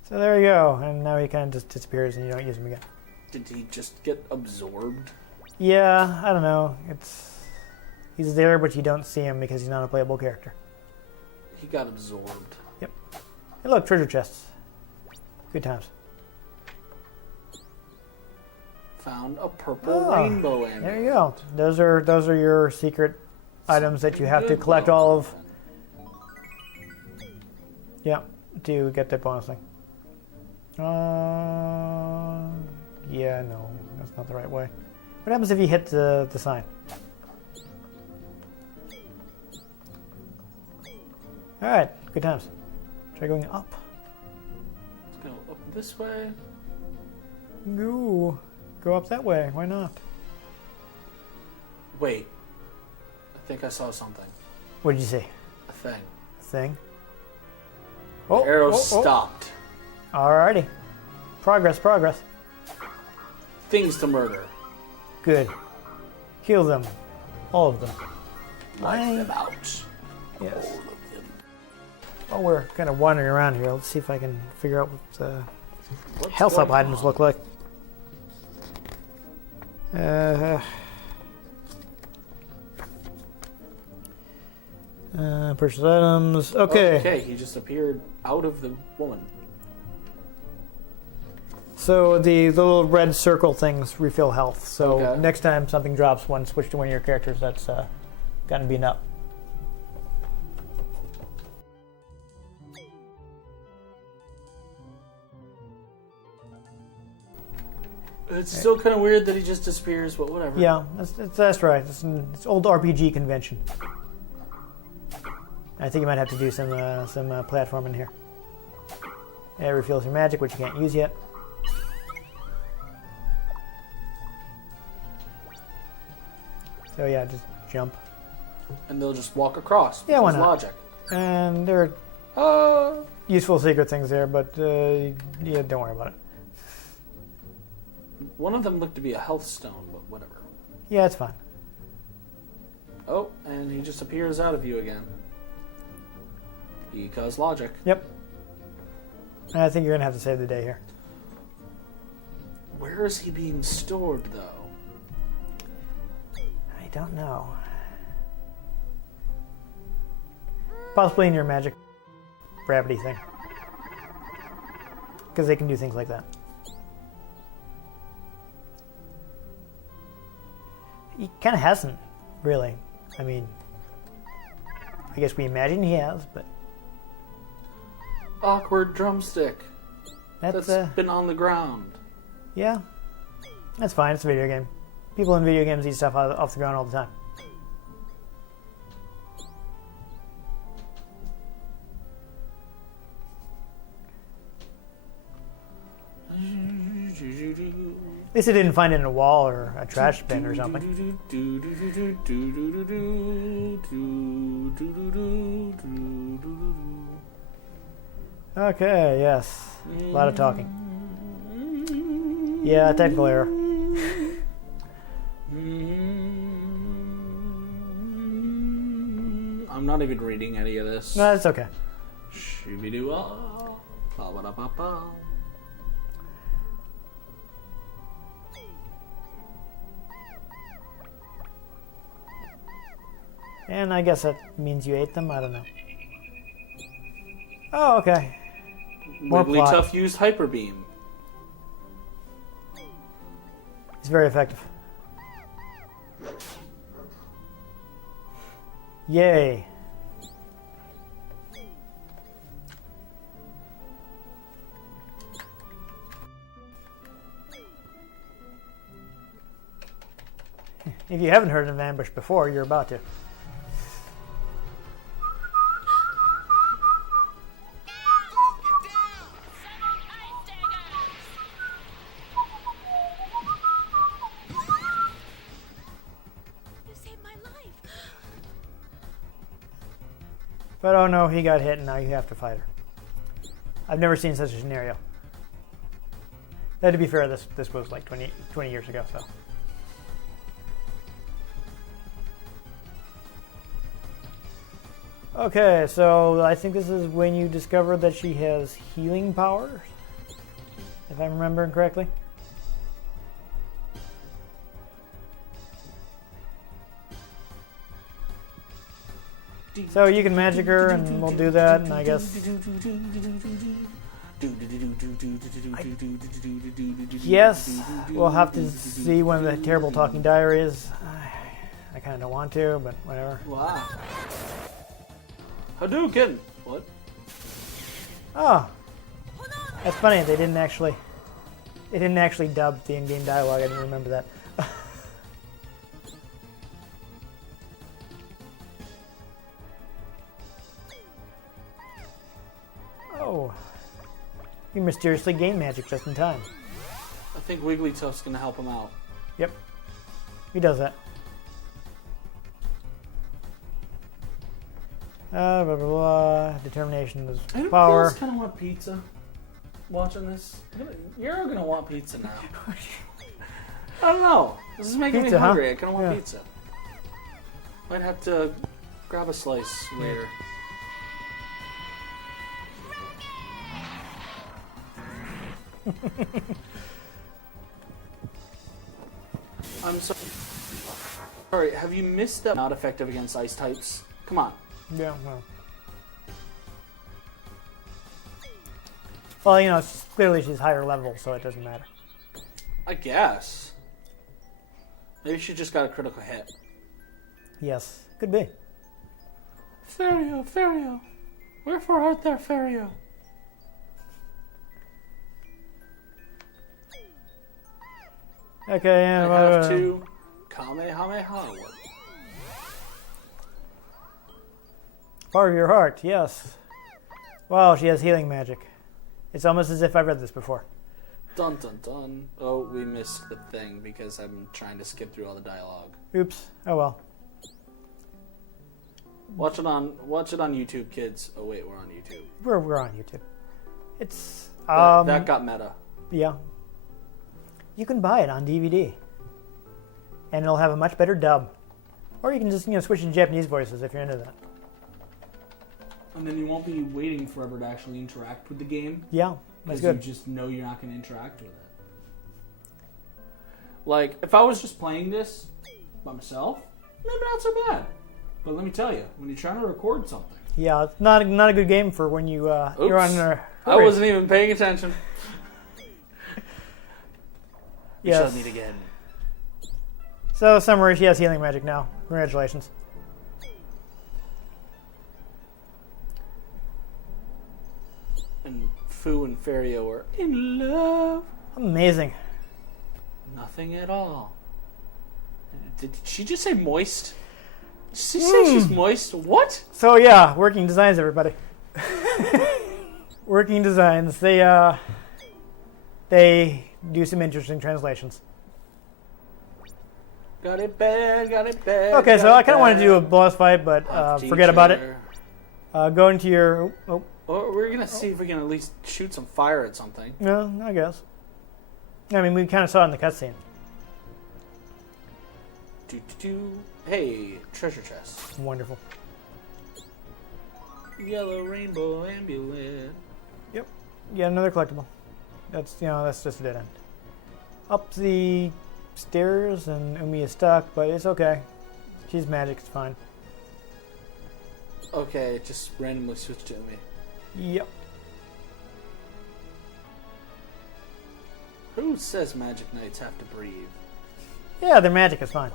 So there you go, and now he kind of just disappears and you don't use him again. Did he just get absorbed? Yeah, I don't know. He's there, but you don't see him because he's not a playable character. He got absorbed. Yep. Hey, look, treasure chests. Good times. Found a purple rainbow amulet. There you go. Those are your secret items that you have to Good collect bonus all of. thing. Yeah, to get that bonus thing. Yeah, no, that's not the right way. What happens if you hit the sign? All right, good times. Try going up. Let's go up this way. Go up that way. Why not? Wait. I think I saw something. What did you see? A thing. Thing. The arrow stopped. Alrighty. Progress. Things to murder. Good. Kill them. All of them. Wipe them out. Yes. All of them. While we're kind of wandering around here, let's see if I can figure out what the What's health up going items on? look like. Purchase items. Okay. Okay, he just appeared out of the woman. So the little red circle things refill health. So Okay. next time something drops one, switch to one of your characters that's gotten beaten up. It's still kind of weird that he just disappears, but whatever. Yeah, that's right. It's old RPG convention. I think you might have to do some platforming here. It refills your magic, which you can't use yet. So yeah, just jump. And they'll just walk across. Yeah, why because not? Logic. And there are useful secret things there, but yeah, don't worry about it. One of them looked to be a health stone, but whatever. Yeah, it's fine. Oh, and he just appears out of you again. Because logic. Yep. I think you're gonna have to save the day here. Where is he being stored, though? I don't know. Possibly in your magic gravity thing. Because they can do things like that. He kind of hasn't, really. I mean, I guess we imagine he has, but... Awkward drumstick. That's been on the ground. Yeah. That's fine, it's a video game. People in video games eat stuff off the ground all the time. At least I didn't find it in a wall or a trash bin or something. Okay, yes. A lot of talking. Yeah, technical error. I'm not even reading any of this. No, that's okay. Shoo-be-doo-ah. Ba-ba-da-ba-ba. And I guess that means you ate them? I don't know. Oh, okay. More plot. Wigglytuff used Hyper Beam. It's very effective. Yay. If you haven't heard of an ambush before, you're about to. But oh no, he got hit and now you have to fight her. I've never seen such a scenario. To be fair, this was like 20 years ago, so. Okay, so I think this is when you discover that she has healing powers, if I'm remembering correctly. So you can magic her, and we'll do that, and I guess... Yes, we'll have to see when the terrible talking diary is. I kind of don't want to, but whatever. Wow. Hadouken! What? Oh, that's funny. They didn't actually dub the in-game dialogue. I didn't remember that. Oh, you mysteriously gain magic just in time. I think Wigglytuff's gonna help him out. Yep, he does that. Blah, blah, blah. Determination is power. I just kind of want pizza. Watching this, you're gonna want pizza now. I don't know. This is making Pizza, me hungry. huh? I kind of want pizza. Might have to grab a slice later. I'm sorry. Have you missed that? Not effective against ice types. Come on. Yeah, well, you know, clearly she's higher level, so it doesn't matter. I guess. Maybe she just got a critical hit. Yes, could be. Ferio, Ferio. Wherefore art thou, Ferio? Okay, yeah. I have to Kamehameha. Part of your heart, yes. Wow, she has healing magic. It's almost as if I've read this before. Dun dun dun. Oh, we missed the thing because I'm trying to skip through all the dialogue. Oops. Oh well. Watch it on YouTube, kids. Oh wait, we're on YouTube. We're on YouTube. It's that got meta. Yeah. You can buy it on DVD, and it'll have a much better dub. Or you can just switch to Japanese voices if you're into that. And then you won't be waiting forever to actually interact with the game. Yeah, that's good. Because you just know you're not going to interact with it. Like, if I was just playing this by myself, maybe not so bad. But let me tell you, when you're trying to record something, Yeah, it's not a good game for when you you're on a I wasn't even paying attention. We Yes. shall meet again. So, summary, she has healing magic now. Congratulations. And Fu and Ferio are in love. Amazing. Nothing at all. Did she just say moist? Did she say she's moist? What? So yeah, working designs, everybody. Working designs. They do some interesting translations. Got it bad, got it bad. Okay, so I kind of wanted to do a boss fight, but forget about it. Teacher. Go into your. Oh, Well, we're gonna see if we can at least shoot some fire at something. no, I guess. I mean, we kind of saw it in the cutscene. Hey, treasure chest. Wonderful. Yellow rainbow ambulance. Yep. Yeah, another collectible. That's just a dead end. Up the stairs, and Umi is stuck, but it's okay. She's magic. It's fine. Okay, it just randomly switched to me. Yep. Who says magic knights have to breathe? Yeah, their magic is fine.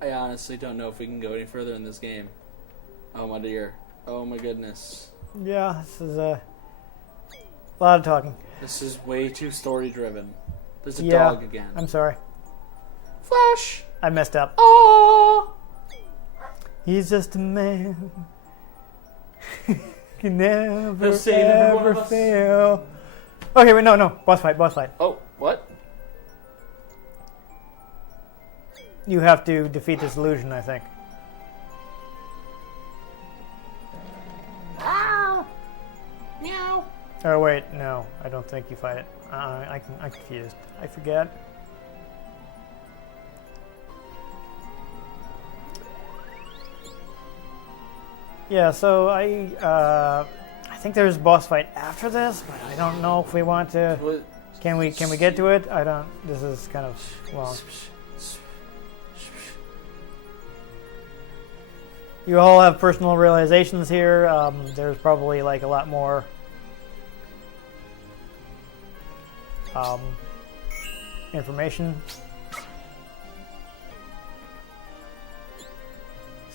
I honestly don't know if we can go any further in this game. Oh my dear. Oh my goodness. Yeah, this is a lot of talking. This is way too story driven. There's a Yeah, dog again. I'm sorry. Flash! I messed up. Oh! He's just a man. Can never, He'll save every one ever of us. fail. Okay, wait, no. Boss fight. Oh, what? You have to defeat this illusion, I think. Meow. Oh, wait, no. I don't think you fight it. I'm confused. I forget. Yeah, so I think there's a boss fight after this, but I don't know if we want to. What? Can we get to it? I don't. This is kind of long. You all have personal realizations here. There's probably like a lot more information.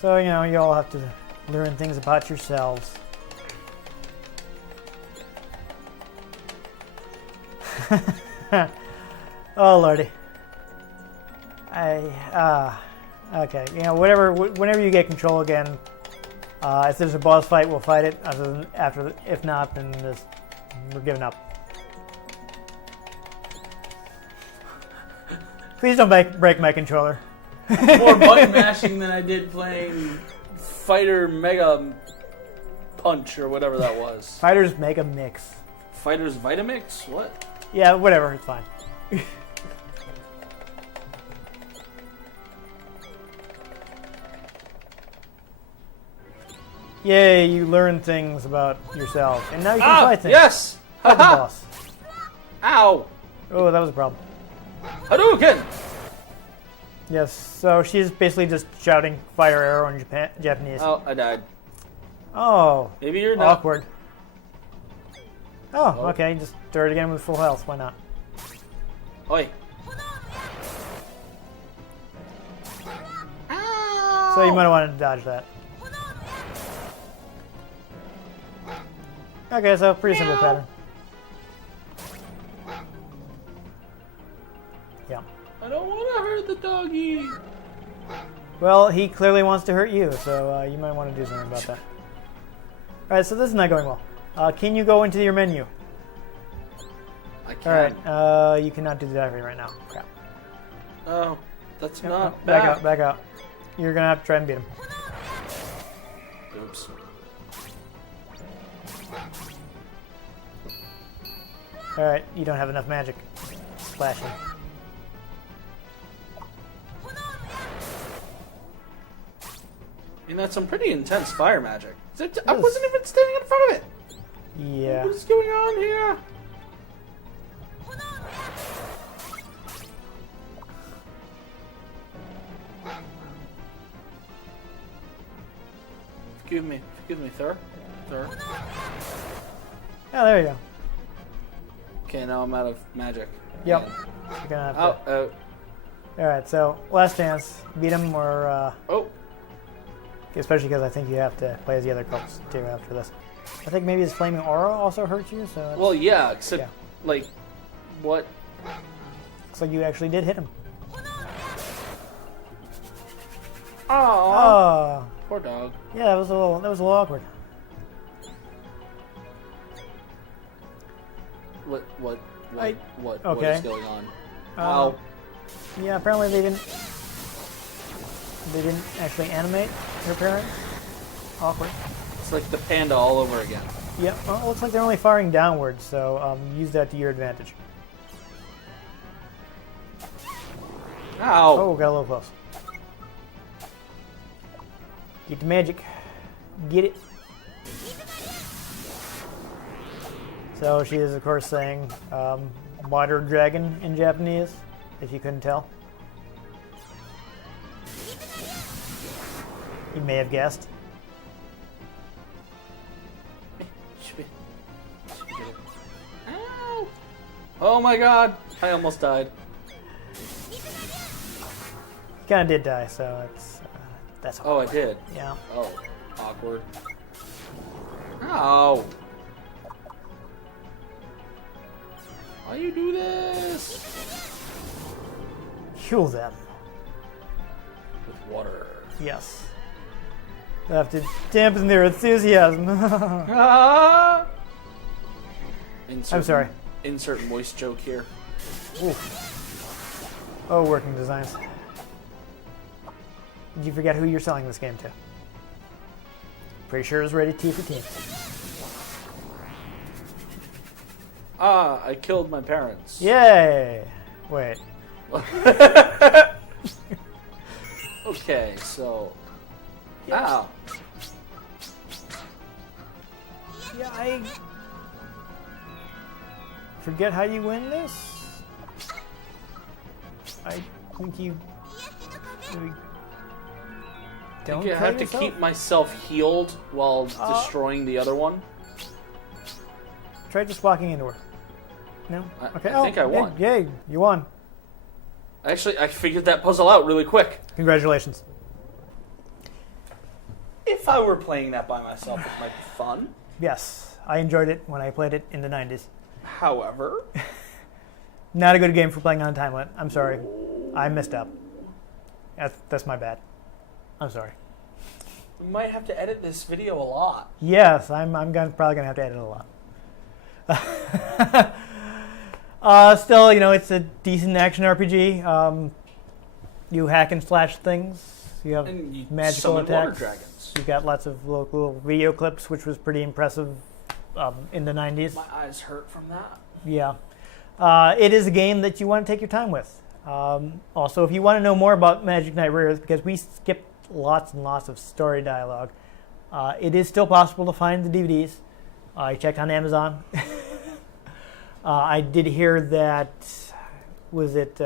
So, you all have to learn things about yourselves. Oh, lordy. Okay, whenever you get control again, if there's a boss fight, we'll fight it. If not, then we're giving up. Please don't break my controller. More button mashing than I did playing Fighter Mega Punch or whatever that was. Fighters Mega Mix. Fighters Vitamix? What? Yeah, whatever, it's fine. Yay, you learn things about yourself. And now you can fight things. Yes! Fight the Ha-ha! boss. Ow! Oh, that was a problem. Hadouken! Yes, so she's basically just shouting fire arrow in Japanese. Oh, I died. Oh, Maybe you're not. awkward. Oh, okay, just throw it again with full health. Why not? Oi. So you might want to dodge that. Okay, so pretty simple pattern. Yeah. I don't want to hurt the doggy. Well, he clearly wants to hurt you, so you might want to do something about that. Alright, so this is not going well. Can you go into your menu? I can't. Alright, you cannot do the diary right now. Crap. Oh, that's not Back out. You're gonna have to try and beat him. Oops. Alright, you don't have enough magic. Splashing. I mean, that's some pretty intense fire magic. I wasn't even standing in front of it. Yeah. What is going on here? Forgive me, Thur. Oh, there you go. Okay, now I'm out of magic. Yep. And- You're gonna have to... Oh, Alright, so last chance. Beat him or... oh. Especially because I think you have to play as the other cults too after this. I think maybe his flaming aura also hurts you, so... it's- Well, yeah, except, Yeah. like, what? Looks like you actually did hit him. Oh, Oh, poor dog. yeah, that was a little awkward. What okay. is going on? Um, Ow. Yeah, apparently they didn't actually animate her parent. Awkward. It's like the panda all over again. Yep. Well, it looks like they're only firing downwards, so use that to your advantage. Ow. Oh, got a little close. Get the magic. Get it. So she is, of course, saying water dragon in Japanese, if you couldn't tell. You may have guessed. Ow. Oh my god. I almost died. You kind of did die, so it's that's Oh, I awkward. did. Yeah. Oh, awkward. Ow. Why you do this? Heal them. With water. Yes. I have to dampen their enthusiasm. Ah! I'm sorry. Insert moist joke here. Ooh. Oh, working designs. Did you forget who you're selling this game to? Pretty sure it was rated T for teen. Ah, I killed my parents. Yay! Wait. Okay, so. Ow. Yeah, I forget how you win this. I think you really I don't. think I kill have to yourself? keep myself healed while destroying the other one. Try just walking into her. No. Okay. I think I won. Yay! You won. Actually, I figured that puzzle out really quick. Congratulations. If I were playing that by myself, it might be fun. Yes, I enjoyed it when I played it in the 90s. However, Not a good game for playing on a time limit. I'm sorry. I messed up. That's my bad. I'm sorry. we might have to edit this video a lot. Yes, probably gonna have to edit a lot. Still, it's a decent action RPG. You hack and slash things. You have And you magical summon water attacks. dragons. You got lots of little video clips, which was pretty impressive in the 90s. My eyes hurt from that. Yeah. It is a game that you want to take your time with. Also, if you want to know more about Magic Knight Rayearth, because we skipped lots and lots of story dialogue, it is still possible to find the DVDs. I checked on Amazon. I did hear that, was it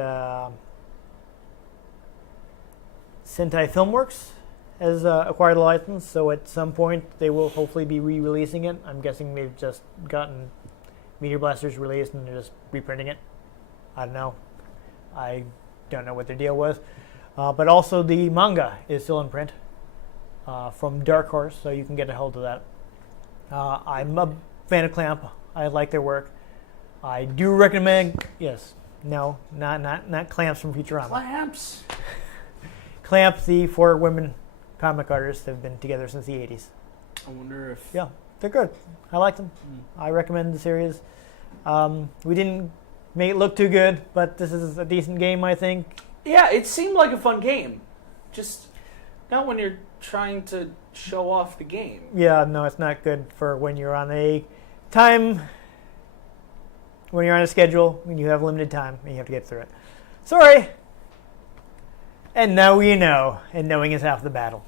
Sentai Filmworks has acquired the license, so at some point they will hopefully be re-releasing it. I'm guessing they've just gotten Meteor Blasters released and they're just reprinting it. I don't know. I don't know what their deal was. But also the manga is still in print from Dark Horse, so you can get a hold of that. I'm a fan of Clamp. I like their work. I do recommend, yes, no, not Clamps from Futurama. Clamps. Clamp, the 4 women comic artists, have been together since the 80s. I wonder if... Yeah, they're good. I like them. I recommend the series. We didn't make it look too good, but this is a decent game, I think. Yeah, it seemed like a fun game. Just not when you're trying to show off the game. Yeah, no, it's not good for when you're on a time, when you're on a schedule, when you have limited time, and you have to get through it. Sorry! And now you know, and knowing is half the battle.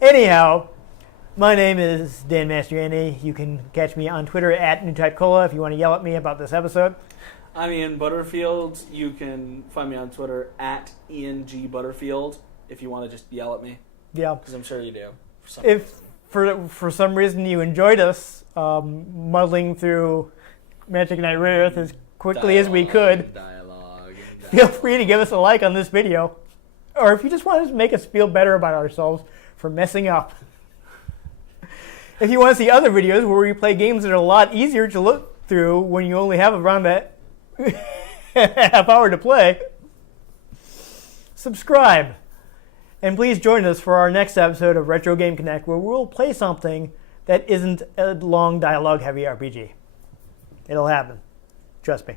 Anyhow, my name is Dan Mastriani. You can catch me on Twitter at NewTypeCola if you want to yell at me about this episode. I'm Ian Butterfield. You can find me on Twitter at Ian G. Butterfield if you want to just yell at me. Yeah. Because I'm sure you do. If for some reason you enjoyed us muddling through Magic Knight Rayearth as quickly as we could, feel free to give us a like on this video. Or if you just want to make us feel better about ourselves for messing up. If you want to see other videos where we play games that are a lot easier to look through when you only have around that half hour to play, subscribe. And please join us for our next episode of Retro Game Connect, where we'll play something that isn't a long dialogue-heavy RPG. It'll happen. Trust me.